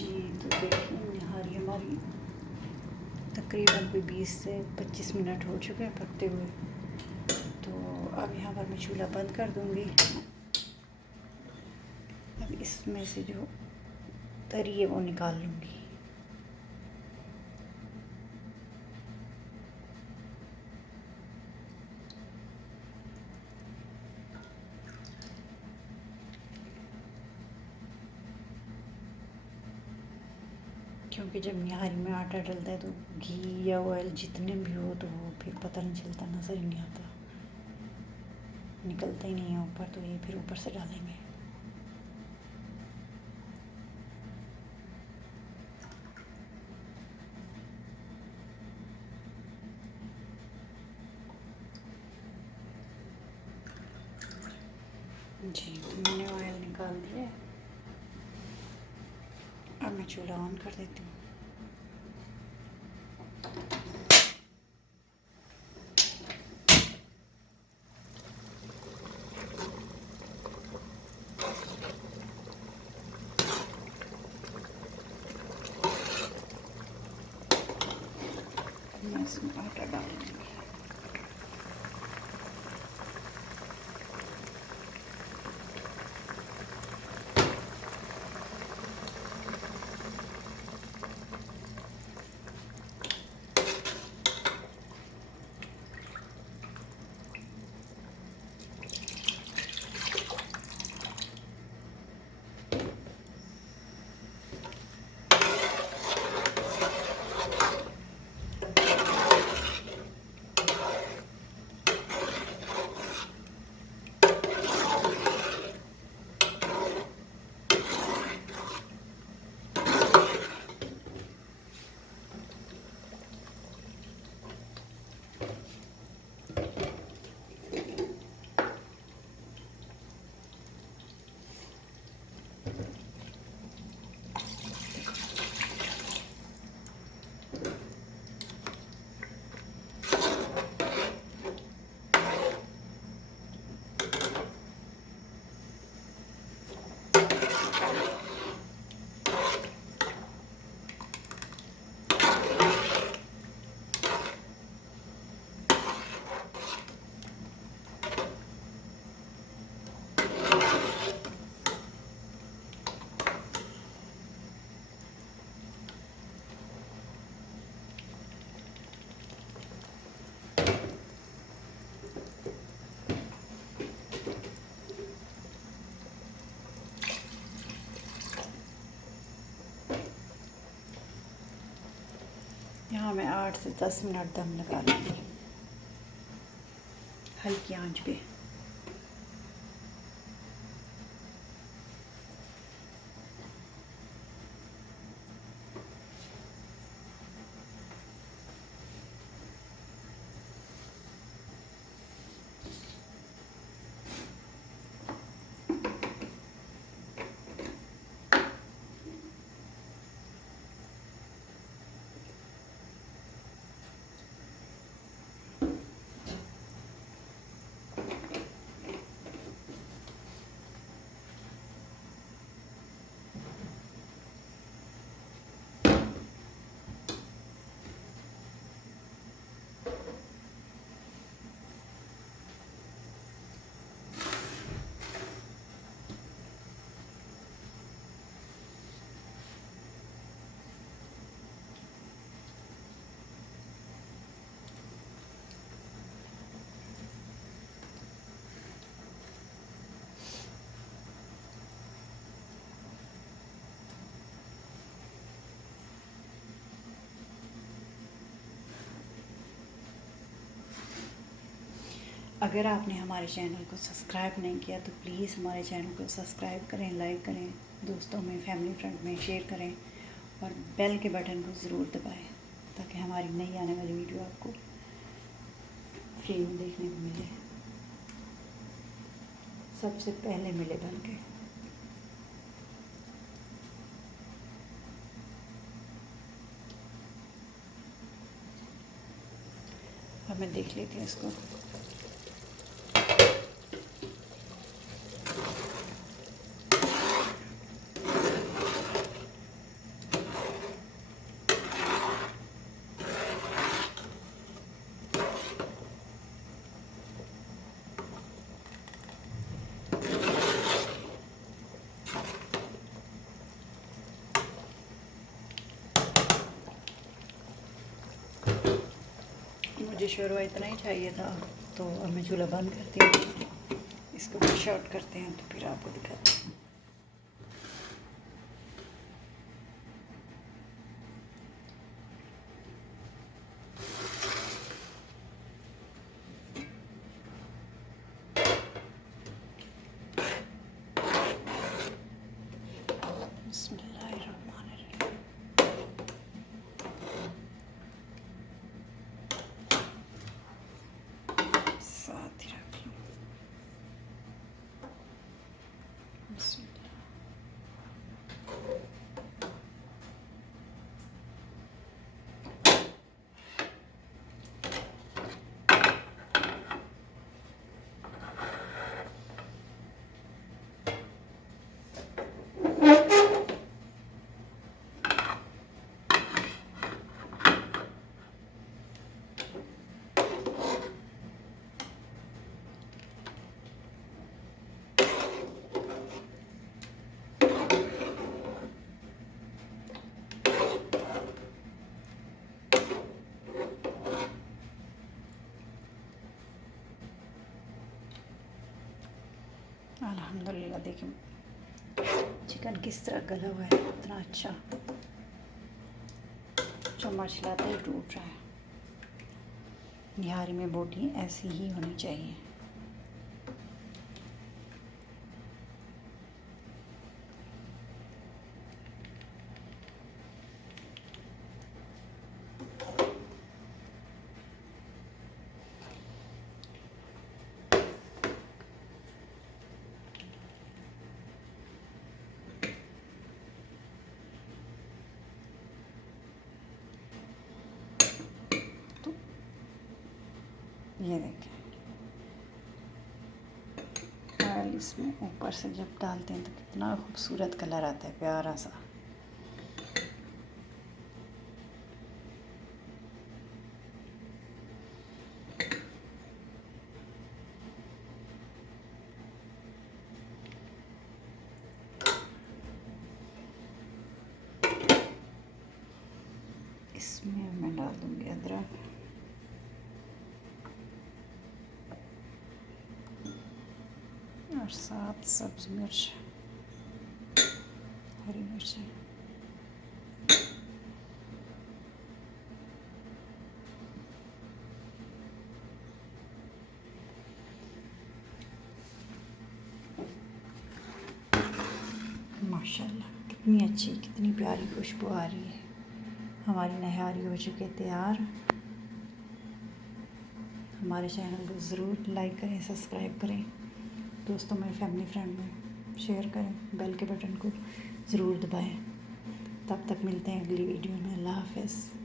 जी तो देखिए निहारी हमारी तकरीबन भी 20 से 25 मिनट हो चुके हैं पकते हुए। तो अब यहाँ पर मैं चूल्हा बंद कर दूँगी। अब इसमें से जो तरी है वो निकाल लूँगी। क्योंकि जब निहारी में आटा डलता है तो घी या ऑयल जितने भी हो तो वो फिर पता नहीं चलता, नज़र ही नहीं आता, निकलता ही नहीं है ऊपर। तो ये फिर ऊपर से डालेंगे। जी तो मैंने ऑयल निकाल दिया। अब मैं चूल्हा ऑन कर देती हूँ। मैं इसमें आटा डाल दूँगी। यहाँ मैं 8 से 10 मिनट दम लगा लूँगी हल्की आंच पे। अगर आपने हमारे चैनल को सब्सक्राइब नहीं किया तो प्लीज़ हमारे चैनल को सब्सक्राइब करें, लाइक करें, दोस्तों में, फैमिली फ्रेंड में शेयर करें और बेल के बटन को ज़रूर दबाएं ताकि हमारी नई आने वाली वीडियो आपको फ्री में देखने को मिले, सबसे पहले मिले बन के। अब मैं देख लेती हूँ इसको। शोरबा इतना ही चाहिए था, तो अब मैं चूल्हा बंद करती हूँ, इसको भी शॉर्ट करते हैं तो फिर आपको दिखाते हैं। बिस्मिल्लाहिर्रहमानिर्रहीम। साथ ही रख लो। बिस्मिल्लाह। अल्हम्दुलिल्लाह, देखिए चिकन किस तरह गला हुआ है, इतना अच्छा, चम्मच लाते ही टूट रहा है। निहारी में बोटी ऐसी ही होनी चाहिए। तो ये देखें, ऑयल इसमें ऊपर से जब डालते हैं तो कितना खूबसूरत कलर आता है, प्यारा सा। इसमें मैं डाल दूँगी अदरक, और साथ सब्ज़ मिर्च, हरी मिर्ची। माशाल्लाह, कितनी अच्छी, कितनी प्यारी खुशबू आ रही है। हमारी नहारी हो चुकी है तैयार। हमारे चैनल को ज़रूर लाइक करें, सब्सक्राइब करें, दोस्तों में, फैमिली फ्रेंड में शेयर करें, बेल के बटन को ज़रूर दबाएं। तब तक मिलते हैं अगली वीडियो में। अल्लाह हाफ़िज़।